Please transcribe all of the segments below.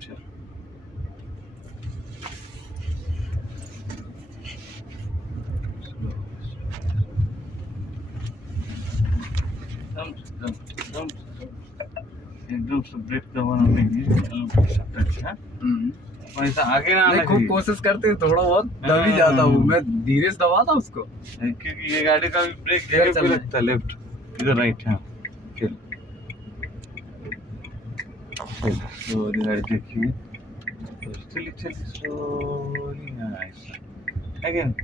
चल एकदम से ब्रेक दबाना नहीं है, अच्छा ऐसा आगे ना आना खूब चाहिए। कोशिश करते हैं, थोड़ा बहुत दब ही जाता हूँ मैं, धीरे से दबाता उसको। क्योंकि ये गाड़ी का भी ब्रेक इधर जगह पे चलना है। लगता है, लेफ्ट इधर राइट। हाँ चल स्लोली गाड़ी देखिए, चलिए चलिए स्लोली, नाइस अगेन।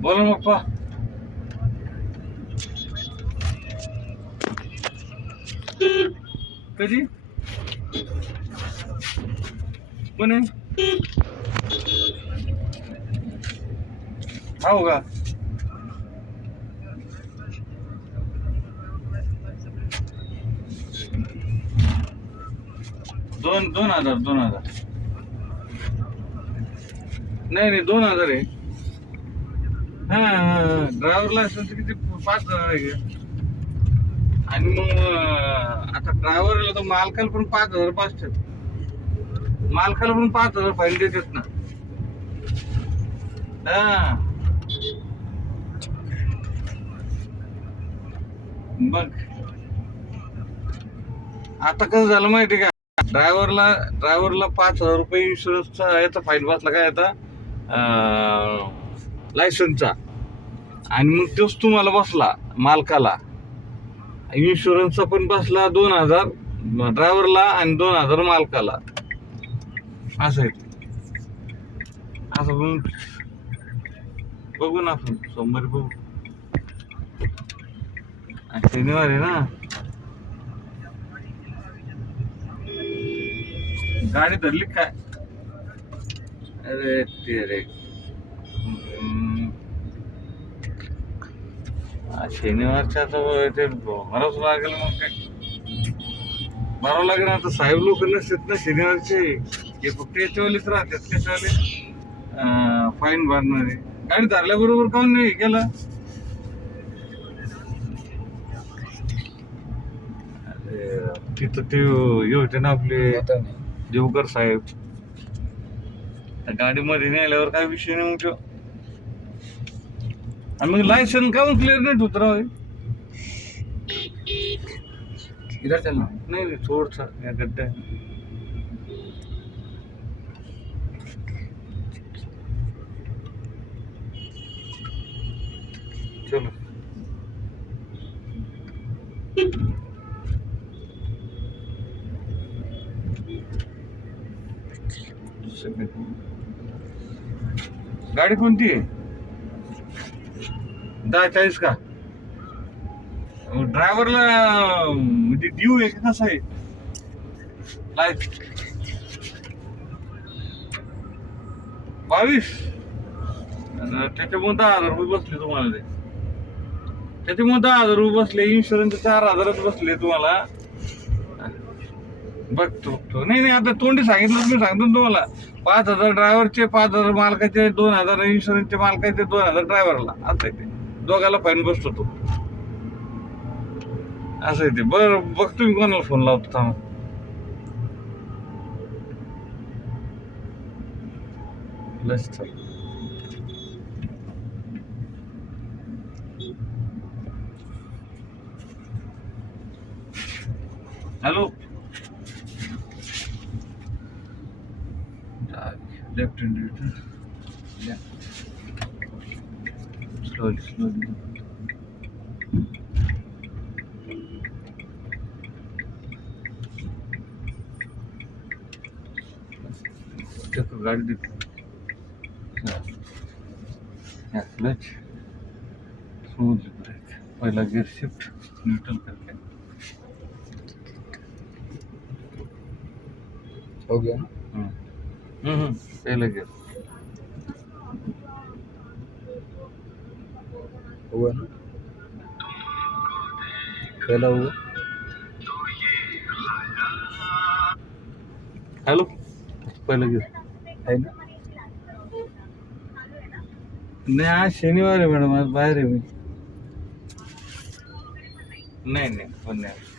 बोलो पप्पा। कधी कोण आहे? हा होगा दोन 2000 नाही 2000 आहे. हा ड्रायव्हर लायसन्स किती 5,000 आहे. आणि मग आता ड्रायव्हरला तर मालकाला पण 5,000 पाचतात, मालकाला पण 5,000 फाईन देतात ना. हा बघ आता कसं झालं माहिती का, ड्रायव्हरला 5,000 रुपये इन्शुरन्सचा याचा फाईन बसला, काय आता लायसन्सचा. आणि मग तोच तुम्हाला बसला मालकाला, इन्शुरन्सचा पण बसला 2,000 ड्रायव्हरला आणि 2,000 मालकाला. असं आहे. असं म्हणून बघू ना आपण सोमवारी बघू. आज शनिवार आहे ना. गाडी धरली काय? अरे ते रे शनिवारच्या तर ते भरावंच लागेल. मग काय भरावं लागेल. आता साहेब लोक नसतात ना शनिवारचे, हे फक्त याच्यावालेच राहतात, त्याच्यावाले फाईन भरणारे. गाडी धरल्याबरोबर काऊन नाही केलं? अरे तिथं ते हे होते ना आपले देवकर साहेब, त्या गाडीमध्ये नेल्यावर काय विषय नाही मग. आणि मग लायसन काऊन क्लिअर नाही होत राव? इधर चलना. नाही थोडसा या गड्ड्या. चलो गाडी कोणती आहे? 1040 का? ड्रायव्हरला म्हणजे ड्यू आहे का कसं आहे? लाईफ 22. त्याच्यामुळे 10,000 रुपये बसले तुम्हाला. ते त्याच्यामुळे 10,000 रुपये बसले. इन्शुरन्स 4,000च बसले तुम्हाला. बघतो नाही आता तोंडी सांगितलं, मी सांगतो तुम्हाला. 5,000 ड्रायव्हरचे, 5,000 मालकाचे, 2,000 इन्शुरन्सचे मालकाचे, 2,000 ड्रायव्हरला. असं आहे ते, दोघाला फाईन बसतो तो. असं आहे ते. बरं बघतो मी कोणाला फोन लावतो थांबा. हॅलो लेफ्ट हँड स्लोली गाडी देतो. क्लच स्मूथ ब्रेक, पहिला गियर शिफ्ट न्यूट्रल करके हो गया ना. पहला गियर हुआ ना, पहला हुआ. हॅलो पहिलं घेऊ आहे ना नाही आज शनिवार आहे मॅडम आज बाहेर आहे मी नाही नाही पण नाही